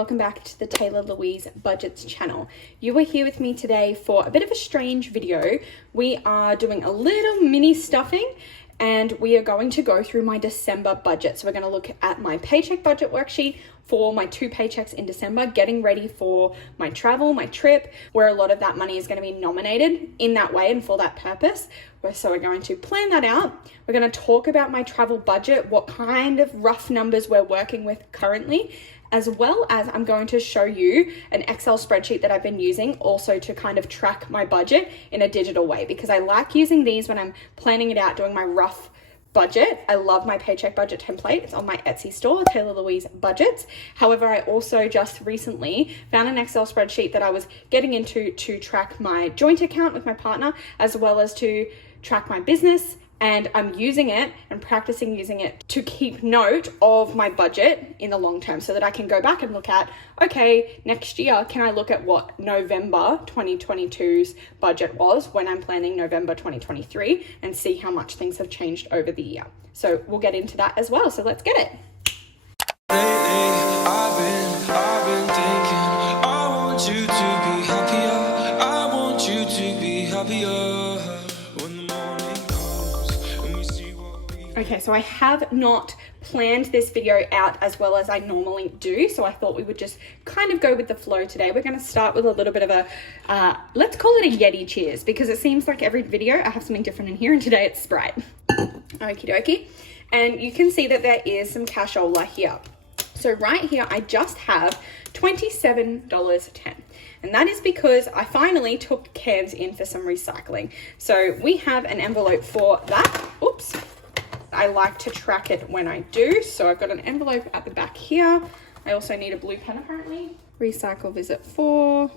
welcome back to the Taylah Louise Budgets channel. You are here with me today for a bit of a strange video. We are doing a little mini stuffing and we are going to go through my December budget. So we're going to look at my paycheck budget worksheet for my 2 paychecks in December, getting ready for my travel, my trip, where a lot of that money is going to be nominated in that way and for that purpose. So we're going to plan that out. We're going to talk about my travel budget, what kind of rough numbers we're working with currently, as well as I'm going to show you an Excel spreadsheet that I've been using also to kind of track my budget in a digital way, because I like using these when I'm planning it out, doing my rough budget. I love my paycheck budget template. It's on my Etsy store, Taylah Louise Budgets. However, I also just recently found an Excel spreadsheet that I was getting into to track my joint account with my partner, as well as to track my business. And I'm using it and practicing using it to keep note of my budget in the long term so that I can go back and look at, okay, next year, can I look at what November 2022's budget was when I'm planning November 2023 and see how much things have changed over the year. So we'll get into that as well. So let's get it. I've been thinking, I want you to be happier. I want you to be happier. Okay, so I have not planned this video out as well as I normally do, so I thought we would just kind of go with the flow today. We're going to start with a little bit of a, let's call it a Yeti cheers, because it seems like every video I have something different in here, and today it's Sprite. Okie dokie. And you can see that there is some cashola here. So right here, I just have $27.10. And that is because I finally took cans in for some recycling. So we have an envelope for that. Oops. I like to track it when I do. So I've got an envelope at the back here. I also need a blue pen apparently. Recycle visit 4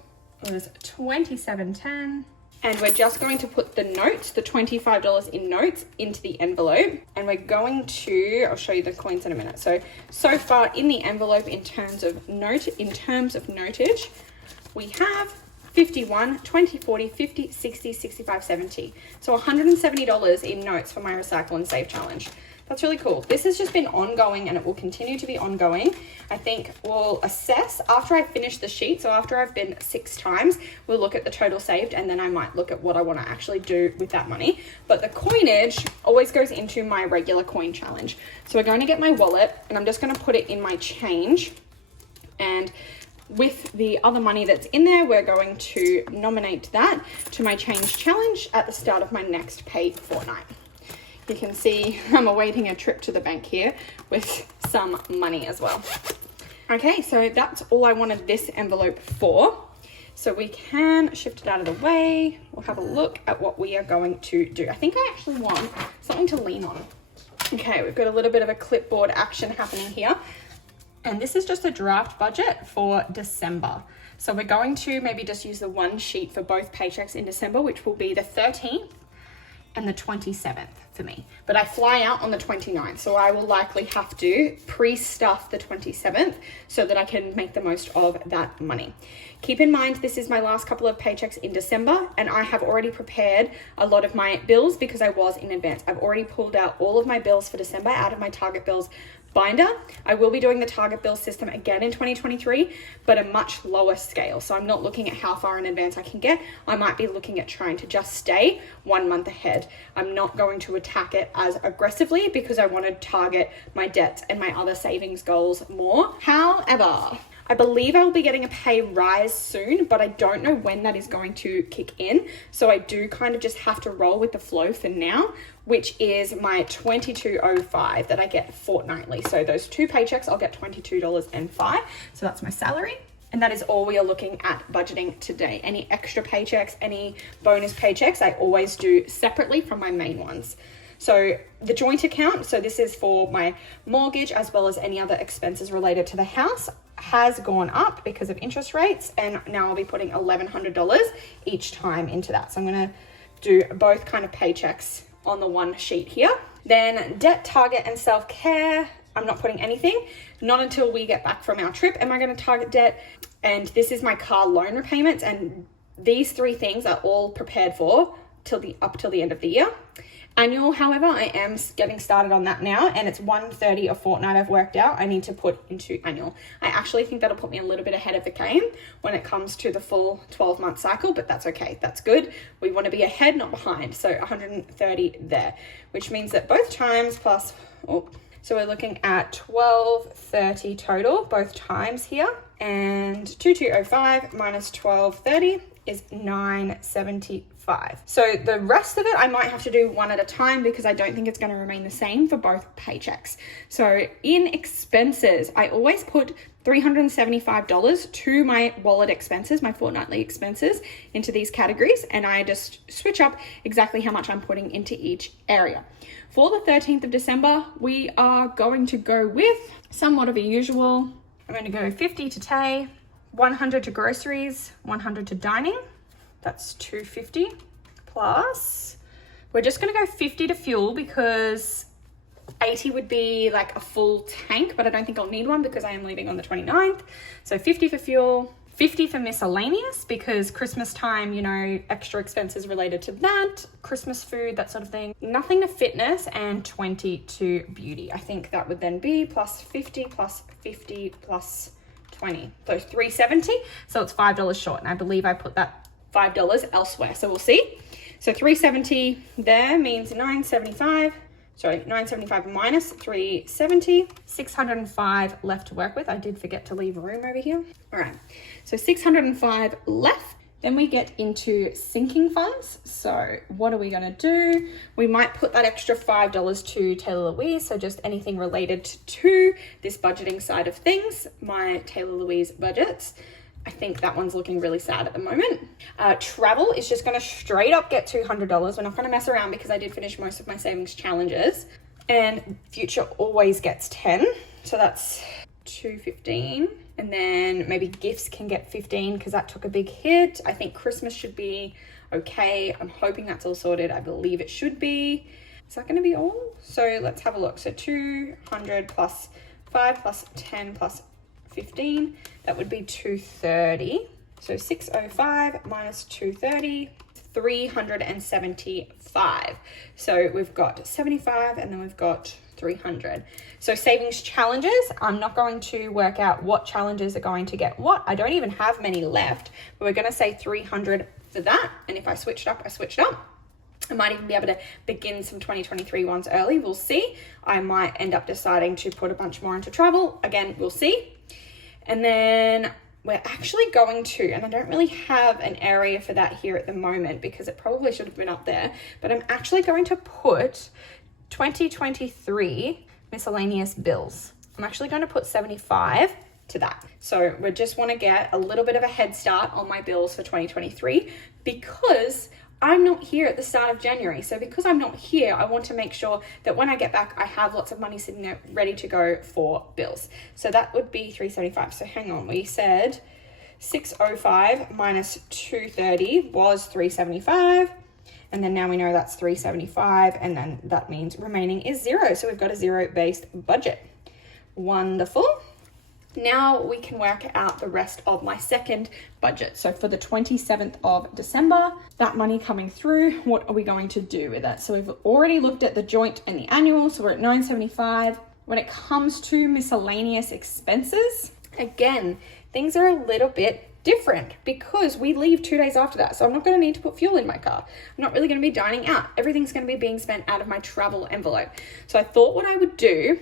was $27.10. And we're just going to put the notes, the $25 in notes, into the envelope. And we're going to, I'll show you the coins in a minute. So far in the envelope in terms of notage, we have 51, 20, 40, 50, 60, 65, 70. So $170 in notes for my Recycle and Save challenge. That's really cool. This has just been ongoing and it will continue to be ongoing. I think we'll assess after I finish the sheet. So after I've been 6 times, we'll look at the total saved and then I might look at what I want to actually do with that money. But the coinage always goes into my regular coin challenge. So we're going to get my wallet and I'm just going to put it in my change, and with the other money that's in there, we're going to nominate that to my change challenge at the start of my next pay fortnight. You can see I'm awaiting a trip to the bank here with some money as well. Okay, so that's all I wanted this envelope for. So we can shift it out of the way. We'll have a look at what we are going to do. I think I actually want something to lean on. Okay, we've got a little bit of a clipboard action happening here. And this is just a draft budget for December. So we're going to maybe just use the one sheet for both paychecks in December, which will be the 13th and the 27th for me. But I fly out on the 29th, so I will likely have to pre-stuff the 27th so that I can make the most of that money. Keep in mind, this is my last couple of paychecks in December, and I have already prepared a lot of my bills because I was in advance. I've already pulled out all of my bills for December out of my Target Bills binder. I will be doing the Target Bill system again in 2023, but a much lower scale. So I'm not looking at how far in advance I can get. I might be looking at trying to just stay 1 month ahead. I'm not going to attack it as aggressively because I want to target my debts and my other savings goals more. However, I believe I will be getting a pay rise soon, but I don't know when that is going to kick in. So I do kind of just have to roll with the flow for now, which is my $22.05 that I get fortnightly. So those 2 paychecks, I'll get $22.05. So that's my salary. And that is all we are looking at budgeting today. Any extra paychecks, any bonus paychecks, I always do separately from my main ones. So the joint account, so this is for my mortgage as well as any other expenses related to the house, has gone up because of interest rates, and now I'll be putting $1,100 each time into that. So I'm going to do both kind of paychecks on the one sheet here. Then debt, target, and self-care, I'm not putting anything. Not until we get back from our trip am I going to target debt. And this is my car loan repayments, and these 3 things are all prepared for up till the end of the year. Annual, however, I am getting started on that now, and it's $130 a fortnight I've worked out I need to put into annual. I actually think that'll put me a little bit ahead of the game when it comes to the full 12-month cycle, but that's okay. That's good. We want to be ahead, not behind. So 130 there, which means that both times plus, so we're looking at 1230 total, both times here, and 2205 minus 1230 is 975. So the rest of it, I might have to do one at a time because I don't think it's going to remain the same for both paychecks. So in expenses, I always put $375 to my wallet expenses, my fortnightly expenses, into these categories, and I just switch up exactly how much I'm putting into each area. For the 13th of December, we are going to go with somewhat of a usual. I'm going to go 50 to Tay, 100 to groceries, 100 to dining. That's 250 plus. We're just going to go 50 to fuel because 80 would be like a full tank, but I don't think I'll need one because I am leaving on the 29th. So 50 for fuel, 50 for miscellaneous because Christmas time, you know, extra expenses related to that, Christmas food, that sort of thing. Nothing to fitness, and 20 to beauty. I think that would then be plus 50 plus 50 plus 20. So 370. So it's $5 short, and I believe I put that $5 elsewhere. So we'll see. So 370 there means 975. Sorry, 975 minus 370, 605 left to work with. I did forget to leave room over here. All right, so 605 left. Then we get into sinking funds. So what are we gonna do? We might put that extra $5 to Taylah Louise. So just anything related to this budgeting side of things, my Taylah Louise budgets. I think that one's looking really sad at the moment. Travel is just going to straight up get $200. We're not going to mess around because I did finish most of my savings challenges. And future always gets 10. So that's 215. And then maybe gifts can get 15 because that took a big hit. I think Christmas should be okay. I'm hoping that's all sorted. I believe it should be. Is that going to be all? So let's have a look. So 200 plus 5 plus 10 plus 15, that would be 230. So 605 minus 230, 375. So we've got 75 and then we've got 300. So savings challenges, I'm not going to work out what challenges are going to get what. I don't even have many left, but we're going to say 300 for that. And if I switched up, I switched up. I might even be able to begin some 2023 ones early. We'll see. I might end up deciding to put a bunch more into travel. Again, we'll see. And then we're actually going to, and I don't really have an area for that here at the moment because it probably should have been up there, but I'm actually going to put 2023 miscellaneous bills. I'm actually going to put 75 to that. So we just want to get a little bit of a head start on my bills for 2023 because I'm not here at the start of January. So because I'm not here, I want to make sure that when I get back, I have lots of money sitting there ready to go for bills. So that would be 375. So hang on, we said 605 minus 230 was 375. And then now we know that's 375. And then that means remaining is 0. So we've got a zero-based budget. Wonderful. Now we can work out the rest of my second budget. So for the 27th of December, that money coming through, what are we going to do with it? So we've already looked at the joint and the annual, so we're at 975. When it comes to miscellaneous expenses, again, things are a little bit different because we leave 2 days after that. So I'm not going to need to put fuel in my car. I'm not really going to be dining out. Everything's going to be being spent out of my travel envelope. So I thought what I would do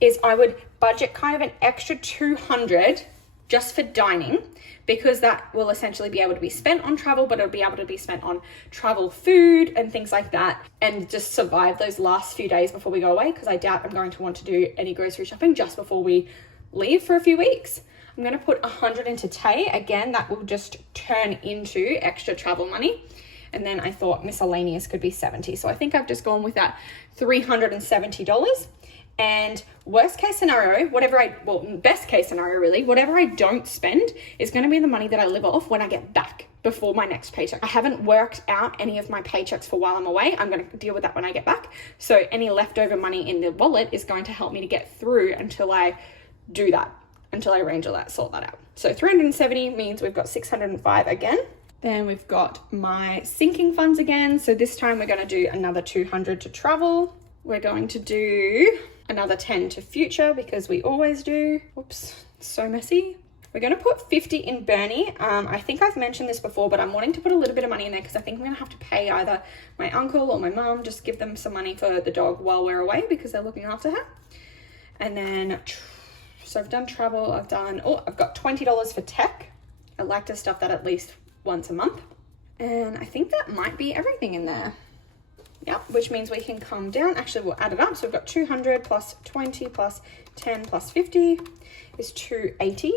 is I would budget kind of an extra 200 just for dining because that will essentially be able to be spent on travel, but it'll be able to be spent on travel food and things like that and just survive those last few days before we go away because I doubt I'm going to want to do any grocery shopping just before we leave for a few weeks. I'm going to put 100 into Tay. Again, that will just turn into extra travel money. And then I thought miscellaneous could be 70. So I think I've just gone with that $370. And worst case scenario, best case scenario really, whatever I don't spend is going to be the money that I live off when I get back before my next paycheck. I haven't worked out any of my paychecks for while I'm away. I'm going to deal with that when I get back. So any leftover money in the wallet is going to help me to get through until I do that, until I arrange all that, sort that out. So 370 means we've got 605 again. Then we've got my sinking funds again. So this time we're going to do another 200 to travel. We're going to do another 10 to future because we always do. Oops, so messy. We're going to put 50 in Bernie. I think I've mentioned this before, but I'm wanting to put a little bit of money in there because I think I'm going to have to pay either my uncle or my mum, just give them some money for the dog while we're away because they're looking after her. And then, so I've done travel, I've got $20 for tech. I like to stuff that at least once a month. And I think that might be everything in there. Yep, which means we can come down. Actually, we'll add it up. So we've got 200 plus 20 plus 10 plus 50 is 280.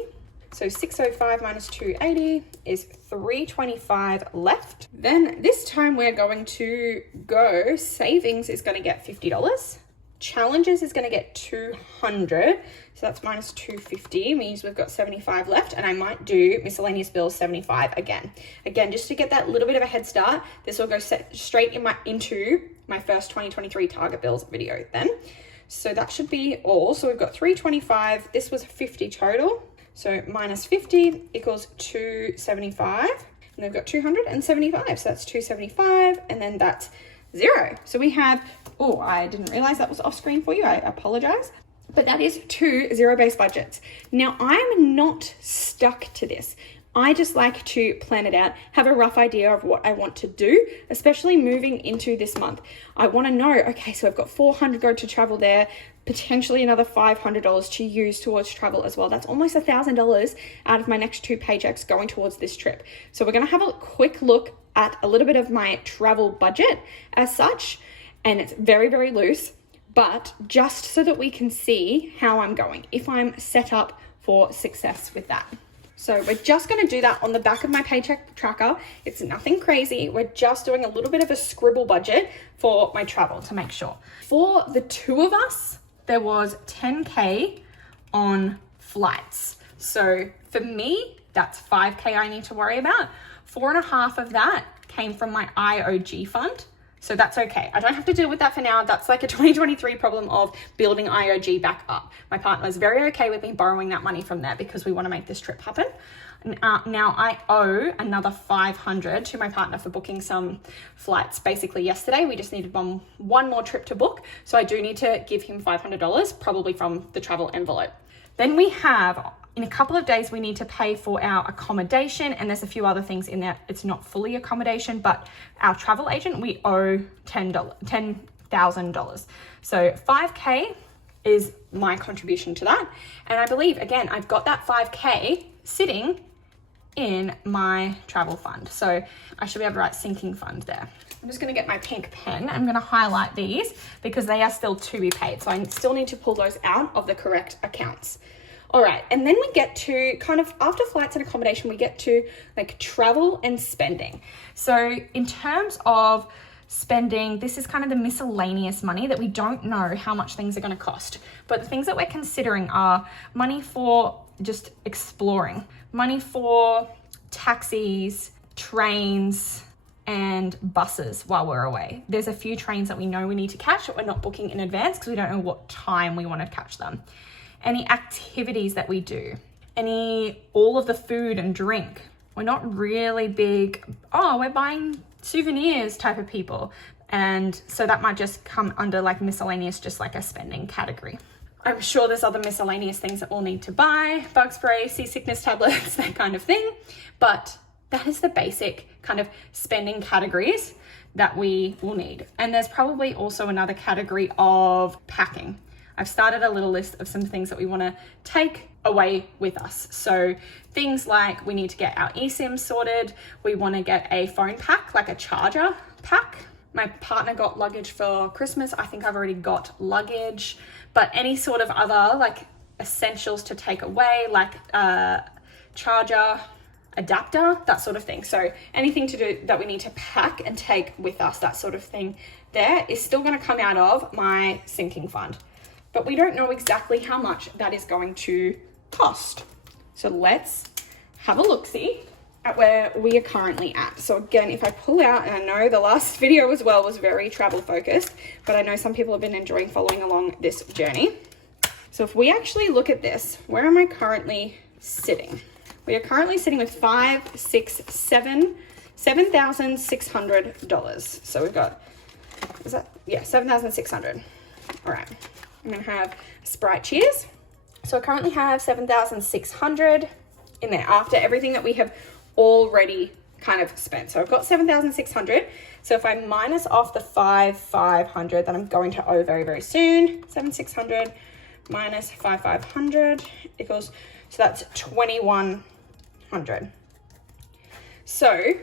So 605 minus 280 is 325 left. Then this time we're going to go, savings is going to get $50. Challenges is going to get 200. So that's minus 250 means we've got 75 left, and I might do miscellaneous bills 75 again. Again, just to get that little bit of a head start, this will go straight into my first 2023 target bills video then. So that should be all. So we've got 325. This was 50 total. So minus 50 equals 275. And they've got 275. So that's 275. And then that's 0. So we have, oh, I didn't realize that was off screen for you. I apologize. But that is 2 zero-based budgets. Now, I'm not stuck to this. I just like to plan it out, have a rough idea of what I want to do, especially moving into this month. I want to know, okay, so I've got $400 go to travel there, potentially another $500 to use towards travel as well. That's almost $1,000 out of my next 2 paychecks going towards this trip. So we're going to have a quick look at a little bit of my travel budget as such, and it's very, very loose, but just so that we can see how I'm going, if I'm set up for success with that. So we're just going to do that on the back of my paycheck tracker. It's nothing crazy. We're just doing a little bit of a scribble budget for my travel to make sure. For the 2 of us, there was 10K on flights. So for me, that's 5K I need to worry about. 4.5 of that came from my IOG fund. So that's okay. I don't have to deal with that for now. That's like a 2023 problem of building IOG back up. My partner is very okay with me borrowing that money from there because we want to make this trip happen. Now I owe another 500 to my partner for booking some flights. Basically yesterday, we just needed one more trip to book. So I do need to give him $500, probably from the travel envelope. Then we have, in a couple of days, we need to pay for our accommodation, and there's a few other things in there. It's not fully accommodation, but our travel agent, we owe $10,000. So 5K is my contribution to that. And I believe, again, I've got that 5K sitting in my travel fund. So I should be able to write sinking fund there. I'm just going to get my pink pen. I'm going to highlight these because they are still to be paid. So I still need to pull those out of the correct accounts. All right, and then we get to kind of, after flights and accommodation, we get to like travel and spending. So in terms of spending, this is kind of the miscellaneous money that we don't know how much things are going to cost. But the things that we're considering are money for just exploring, money for taxis, trains, and buses while we're away. There's a few trains that we know we need to catch that we're not booking in advance because we don't know what time we want to catch them. Any activities that we do, all of the food and drink. We're not really big, we're buying souvenirs type of people. And so that might just come under like miscellaneous, just like a spending category. I'm sure there's other miscellaneous things that we'll need to buy, bug spray, seasickness tablets, that kind of thing. But that is the basic kind of spending categories that we will need. And there's probably also another category of packing. I've started a little list of some things that we want to take away with us. So things like we need to get our eSIM sorted. We want to get a phone pack, like a charger pack. My partner got luggage for Christmas. I think I've already got luggage, but any sort of other like essentials to take away, like charger, adapter, that sort of thing. So anything to do that we need to pack and take with us, that sort of thing there is still going to come out of my sinking fund. But we don't know exactly how much that is going to cost. So let's have a look-see at where we are currently at. So again, if I pull out, and I know the last video as well was very travel focused, but I know some people have been enjoying following along this journey. So if we actually look at this, where am I currently sitting? We are currently sitting with $7,600. So we've got, is that, yeah, 7,600. All right, I'm gonna have Sprite cheers. So I currently have 7,600 in there after everything that we have already kind of spent. So I've got 7,600. So if I minus off the 5,500 that I'm going to owe very, very soon, 7,600 minus 5,500 equals, so that's 2,100. So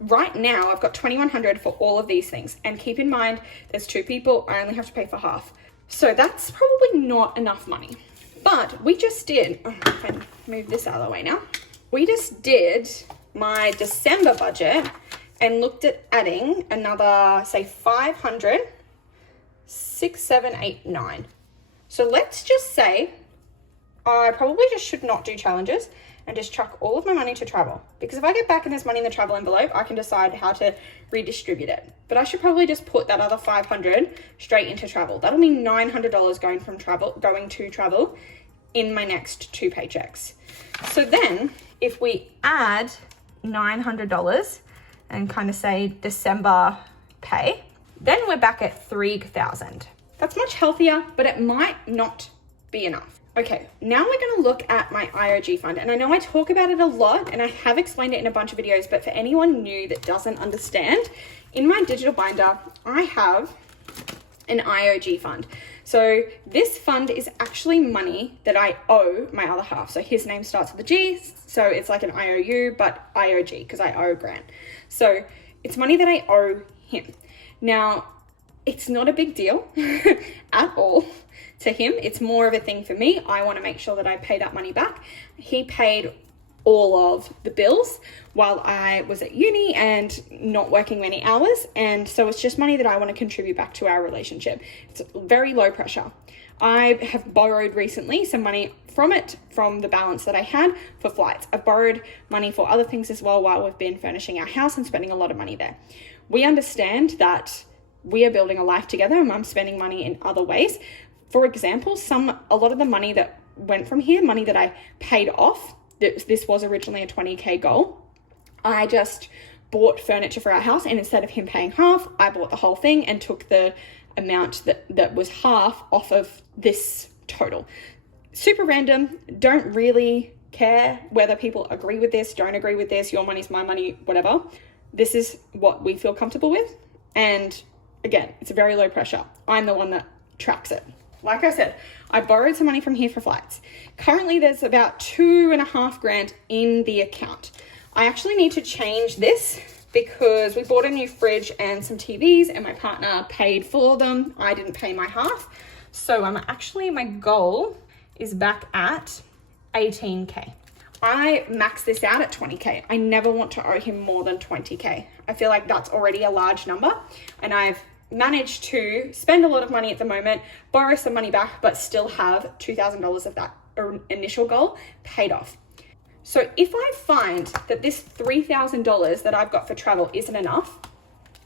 right now I've got 2,100 for all of these things. And keep in mind, there's two people, I only have to pay for half. So that's probably not enough money. But we just did, oh, I can move this out of the way now. We just did my December budget and looked at adding another, say 500, 6, 7, 8, 9. So let's just say I probably just should not do challenges and just chuck all of my money to travel. Because if I get back and there's money in the travel envelope, I can decide how to redistribute it. But I should probably just put that other 500 straight into travel. That'll mean $900 going to travel in my next 2 paychecks. So then if we add $900 and kind of say December pay, then we're back at 3,000. That's much healthier, but it might not be enough. Okay, now we're gonna look at my IOG fund. And I know I talk about it a lot and I have explained it in a bunch of videos, but for anyone new that doesn't understand, in my digital binder, I have an IOG fund. So this fund is actually money that I owe my other half. So his name starts with a G, so it's like an IOU, but IOG, because I owe Grant. So it's money that I owe him. Now, it's not a big deal at all to him. It's more of a thing for me. I want to make sure that I pay that money back. He paid all of the bills while I was at uni and not working many hours. And so it's just money that I want to contribute back to our relationship. It's very low pressure. I have borrowed recently some money from the balance that I had for flights. I've borrowed money for other things as well while we've been furnishing our house and spending a lot of money there. We understand that we are building a life together and I'm spending money in other ways. For example, a lot of the money that went from here, money that I paid off, this was originally a 20K goal. I just bought furniture for our house, and instead of him paying half, I bought the whole thing and took the amount that was half off of this total. Super random, don't really care whether people agree with this, don't agree with this, your money's my money, whatever. This is what we feel comfortable with. And again, it's very low pressure. I'm the one that tracks it. Like I said, I borrowed some money from here for flights. Currently, there's about $2,500 in the account. I actually need to change this because we bought a new fridge and some TVs and my partner paid for them. I didn't pay my half. So my goal is back at 18K. I max this out at 20K. I never want to owe him more than 20K. I feel like that's already a large number, and I've managed to spend a lot of money at the moment, borrow some money back, but still have $2,000 of that initial goal paid off. So if I find that this $3,000 that I've got for travel isn't enough,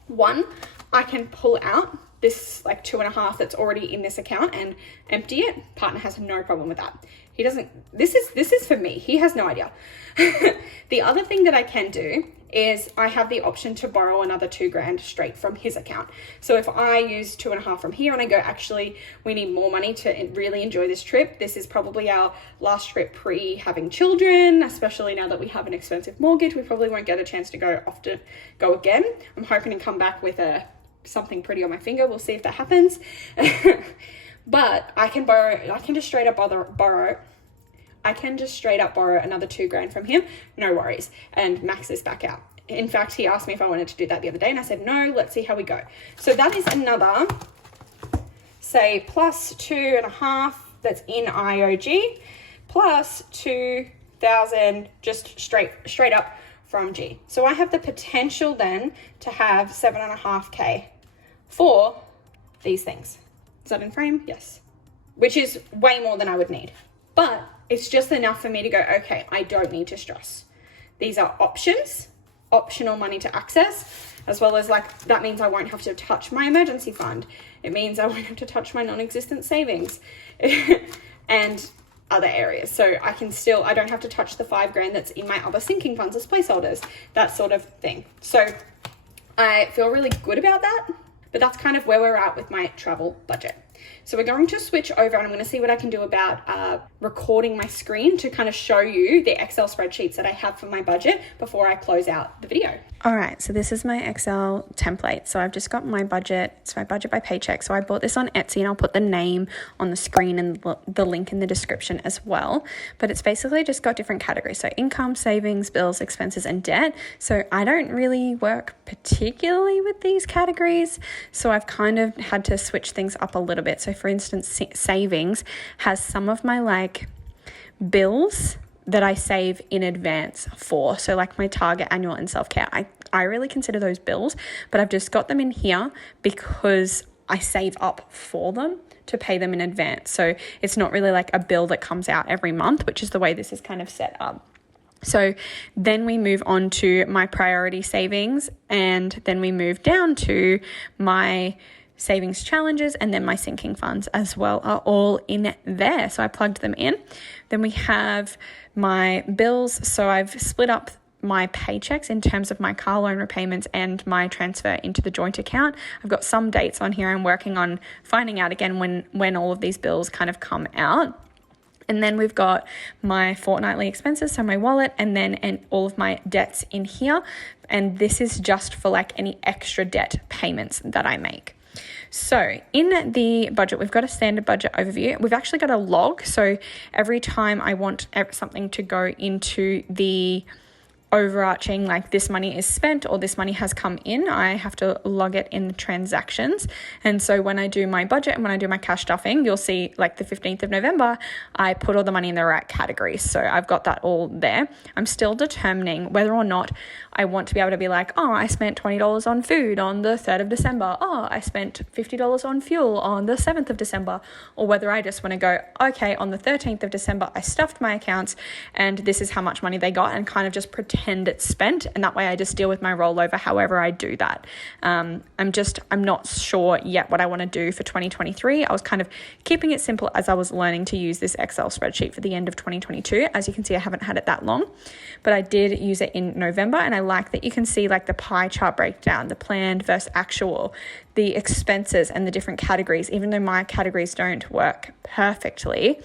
one, I can pull out this like 2.5 that's already in this account and empty it. Partner has no problem with that. He doesn't, this is for me. He has no idea. The other thing that I can do is I have the option to borrow another $2,000 straight from his account. So if I use 2.5 from here and I go, actually, we need more money to really enjoy this trip. This is probably our last trip pre having children, especially now that we have an expensive mortgage. We probably won't get a chance to go again. I'm hoping to come back with something pretty on my finger. We'll see if that happens. But I can just straight up borrow another $2,000 from him, no worries, and max this back out. In fact, he asked me if I wanted to do that the other day, and I said, no, let's see how we go. So that is another, say, plus 2.5 that's in IOG, plus 2,000 just straight up from G. So I have the potential then to have 7.5K for these things. Is that in frame? Yes. Which is way more than I would need. But it's just enough for me to go, okay, I don't need to stress. These are options, optional money to access, as well as that means I won't have to touch my emergency fund. It means I won't have to touch my non-existent savings. And other areas. So I don't have to touch the $5,000 that's in my other sinking funds as placeholders, that sort of thing. So I feel really good about that, but that's kind of where we're at with my travel budget. So we're going to switch over and I'm going to see what I can do about recording my screen to kind of show you the Excel spreadsheets that I have for my budget before I close out the video. All right, so this is my Excel template. So I've just got my budget. It's my budget by Paycheck. So I bought this on Etsy and I'll put the name on the screen and the link in the description as well. But it's basically just got different categories. So income, savings, bills, expenses, and debt. So I don't really work particularly with these categories. So I've kind of had to switch things up a little bit. So for instance, savings has some of my like bills that I save in advance for. So like my Target annual and self-care, I really consider those bills, but I've just got them in here because I save up for them to pay them in advance. So it's not really like a bill that comes out every month, which is the way this is kind of set up. So then we move on to my priority savings, and then we move down to my savings challenges, and then my sinking funds as well are all in there. So I plugged them in. Then we have my bills. So I've split up my paychecks in terms of my car loan repayments and my transfer into the joint account. I've got some dates on here. I'm working on finding out again when all of these bills kind of come out. And then we've got my fortnightly expenses, so my wallet, and all of my debts in here. And this is just for like any extra debt payments that I make. So in the budget, we've got a standard budget overview. We've actually got a log. So every time I want something to go into the overarching, like this money is spent or this money has come in, I have to log it in the transactions. And so when I do my budget and when I do my cash stuffing, you'll see like the 15th of November, I put all the money in the right categories. So I've got that all there. I'm still determining whether or not I want to be able to be like, oh, I spent $20 on food on the 3rd of December. Oh, I spent $50 on fuel on the 7th of December. Or whether I just want to go, okay, on the 13th of December, I stuffed my accounts and this is how much money they got, and kind of just pretend it's spent. And that way I just deal with my rollover however I do that. I'm not sure yet what I want to do for 2023. I was kind of keeping it simple as I was learning to use this Excel spreadsheet for the end of 2022. As you can see, I haven't had it that long, but I did use it in November, and I like that you can see like the pie chart breakdown, the planned versus actual, the expenses and the different categories, even though my categories don't work perfectly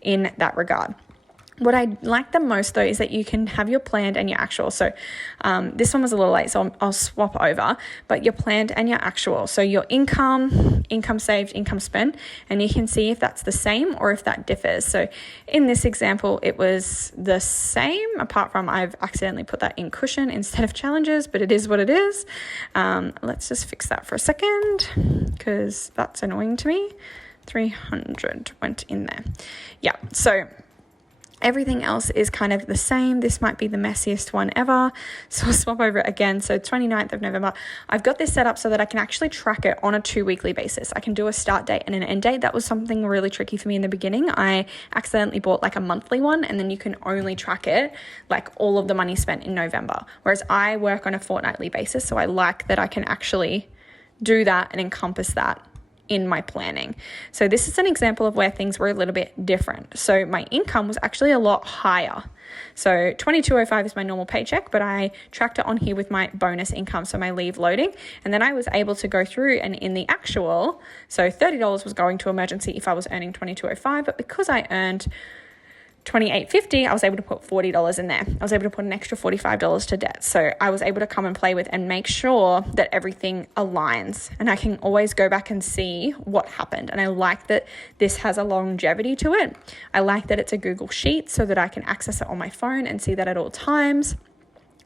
in that regard. What I like the most though is that you can have your planned and your actual. So this one was a little late, so I'll swap over, but your planned and your actual. So your income saved, income spent, and you can see if that's the same or if that differs. So in this example, it was the same, apart from I've accidentally put that in cushion instead of challenges, but it is what it is. Let's just fix that for a second because that's annoying to me. 300 went in there. Yeah, so everything else is kind of the same. This might be the messiest one ever. So I'll swap over it again. So 29th of November, I've got this set up so that I can actually track it on a 2-weekly basis. I can do a start date and an end date. That was something really tricky for me in the beginning. I accidentally bought like a monthly one, and then you can only track it like all of the money spent in November. Whereas I work on a fortnightly basis. So I like that I can actually do that and encompass that in my planning. So this is an example of where things were a little bit different. So my income was actually a lot higher. So 2205 is my normal paycheck, but I tracked it on here with my bonus income, so my leave loading. And then I was able to go through and in the actual, so $30 was going to emergency if I was earning 2205, but because I earned $28.50, I was able to put $40 in there. I was able to put an extra $45 to debt. So I was able to come and play with and make sure that everything aligns. And I can always go back and see what happened. And I like that this has a longevity to it. I like that it's a Google Sheet so that I can access it on my phone and see that at all times.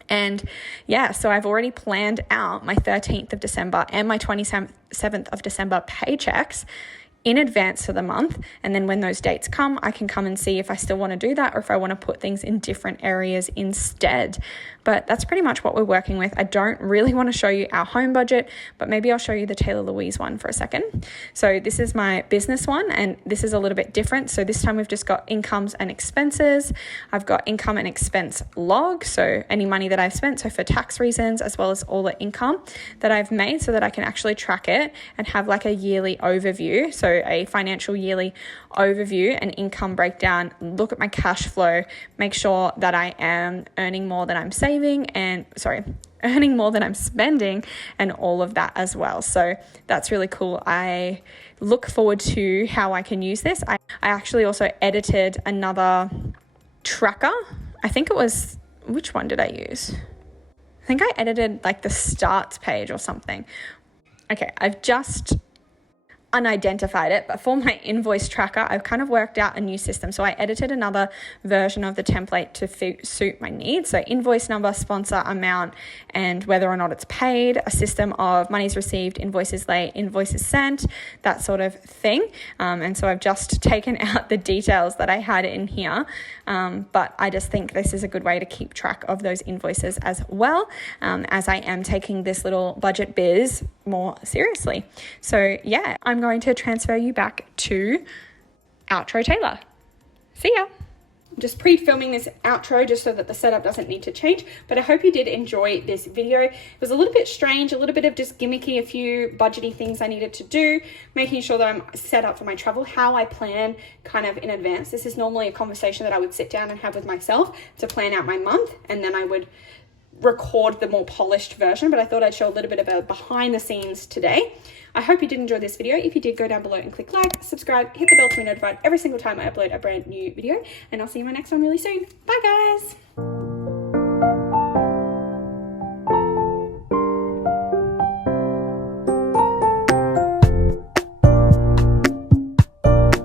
And yeah, so I've already planned out my 13th of December and my 27th of December paychecks in advance for the month. And then when those dates come, I can come and see if I still want to do that or if I want to put things in different areas instead. But that's pretty much what we're working with. I don't really want to show you our home budget, but maybe I'll show you the Taylah Louise one for a second. So this is my business one, and this is a little bit different. So this time we've just got incomes and expenses. I've got income and expense log, so any money that I've spent, so for tax reasons, as well as all the income that I've made, so that I can actually track it and have like a yearly overview. So So a financial yearly overview and income breakdown, look at my cash flow, make sure that I am earning more than I'm earning more than I'm spending, and all of that as well. So that's really cool. I look forward to how I can use this. I actually also edited another tracker. I think it was, which one did I use? I think I edited like the starts page or something. Okay, I've just unidentified it, but for my invoice tracker, I've kind of worked out a new system. So I edited another version of the template to suit my needs. So invoice number, sponsor, amount, and whether or not it's paid, a system of monies received, invoices late, invoices sent, that sort of thing. And so I've just taken out the details that I had in here. But I just think this is a good way to keep track of those invoices as well, as I am taking this little budget biz more seriously. So yeah, I'm going to transfer you back to outro Taylah. See ya. Just pre-filming this outro just so that the setup doesn't need to change, but I hope you did enjoy this video. It was a little bit strange, a little bit of just gimmicky, a few budgety things I needed to do, making sure that I'm set up for my travel, how I plan kind of in advance. This is normally a conversation that I would sit down and have with myself to plan out my month, and then I would record the more polished version, but I thought I'd show a little bit of a behind the scenes today. I hope you did enjoy this video. If you did, go down below and click like, subscribe, hit the bell to be notified every single time I upload a brand new video, and I'll see you in my next one really soon. Bye guys.